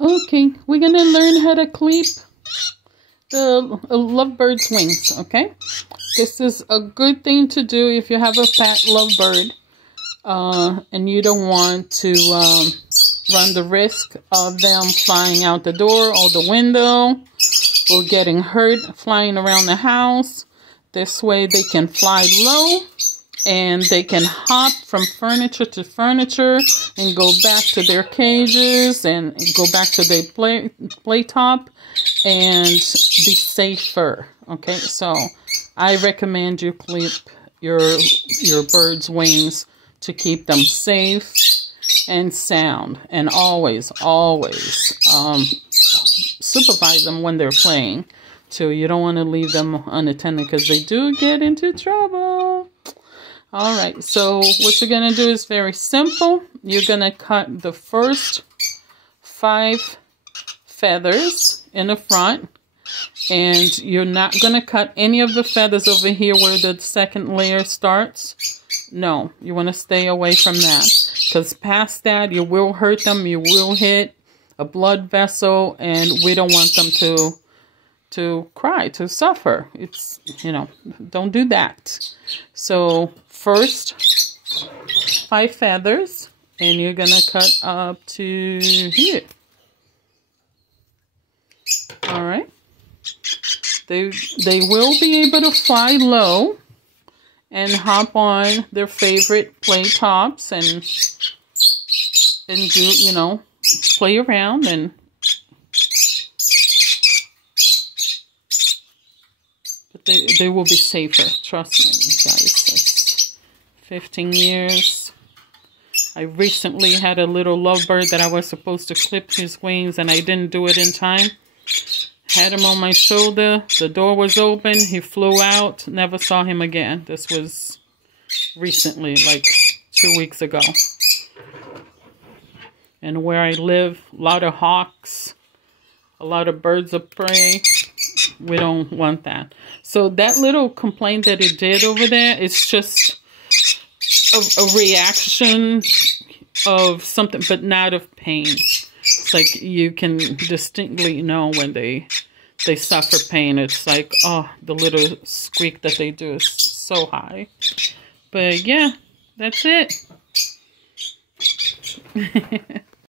Okay, we're gonna learn how to clip the Lovebird's wings, okay? This is a good thing to do if you have a pet lovebird and you don't want to run the risk of them flying out the door or the window or getting hurt flying around the house. This way they can fly low and they can hop from furniture to furniture and go back to their cages and go back to their play top and be safer. Okay, so I recommend you clip your bird's wings to keep them safe and sound, and always supervise them when they're playing too. You don't want to leave them unattended because they do get into trouble. All right, so what you're going to do is very simple. You're going to cut the first 5 feathers in the front, and you're not going to cut any of the feathers over here where the second layer starts. No, you want to stay away from that, because past that you will hurt them, you will hit a blood vessel, and we don't want them to cry, to suffer. It's, you know, don't do that. So first 5 feathers, and you're gonna cut up to here. All right. They will be able to fly low and hop on their favorite play tops and do, you know, play around, and but they will be safer. Trust me, guys. It's 15 years. I recently had a little lovebird that I was supposed to clip his wings, and I didn't do it in time. Had him on my shoulder. The door was open. He flew out. Never saw him again. This was recently, like 2 weeks ago. And where I live, a lot of hawks, a lot of birds of prey. We don't want that. So that little complaint that it did over there is just a reaction of something, but not of pain. It's like you can distinctly know when they suffer pain. It's like, oh, the little squeak that they do is so high. But yeah, that's it.